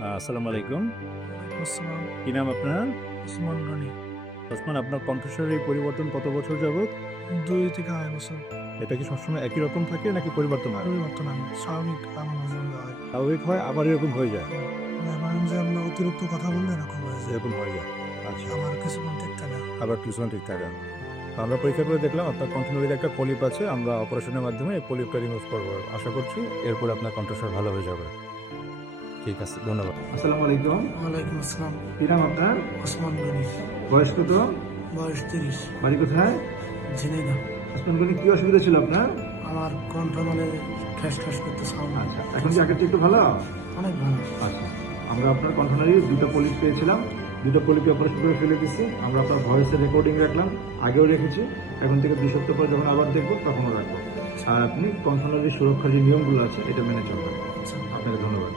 আসসালামু আলাইকুম। আসসালাম, কি নাম আপনার? ওসমান গনি। ওসমান, আপনার কণ্ঠস্বরের এই পরিবর্তন কত বছর যাবৎ? ২ থেকে ২.৫ বছর এটা কি সবসময় একই রকম থাকে নাকি পরিবর্তন হয়? পরিবর্তন আমি স্বাভাবিক আমার মাঝে, মাঝে হয়। স্বাভাবিক হয় আবার এরকম হয়ে যায়? মনে করেন যে আমরা অতিরিক্ত কথা বললে এরকম হয়ে যায়। এরকম হয়ে যায়। আচ্ছা, আবার কিছুক্ষণ ঠিক থাকে না। আবার কিছুক্ষণ ঠিক থাকে না। তো আমরা পরীক্ষা করে দেখলাম আপনার কণ্ঠনালীতে একটা পলিপ আছে। আমরা অপারেশনের মাধ্যমে এই পলিপটা রিমুভ করব। আশা করছি এরপরে আপনার কণ্ঠস্বর ভালো হয়ে যাবে। ঠিক আছে, ধন্যবাদ। আসসালামু আলাইকুম। ওয়ালাইকুম আসসালাম, কি নাম আপনার? ওসমান গনি। বয়স কত? বয়স ৩০। বাড়ি কোথায়? ঝিনাইদহ। ওসমান গনি, কি অসুবিধা ছিল আপনার? আমার কণ্ঠ মানে ঠ্যাস ঠ্যাস করতে সাউন্ড। আচ্ছা, এখন কি আগের চেয়ে একটু ভালো? অনেক ভালো। আচ্ছা, আমরা আপনার কণ্ঠনালীর 2টা পলিপ পেয়েছিলাম। 2টা পলিপকে অপারেশন করে ফেলে দিচ্ছি। আমরা আপনার ভয়েসের রেকর্ডিং রাখলাম, আগেও রেখেছি। এখন থেকে 2 সপ্তাহ পর যখন আবার দেখবো তখনও রাখবো। আর আপনি কণ্ঠনালীর সুরক্ষার যে নিয়মগুলো আছে এটা মেনে চলবেন। আচ্ছা। আপনাকে ধন্যবাদ।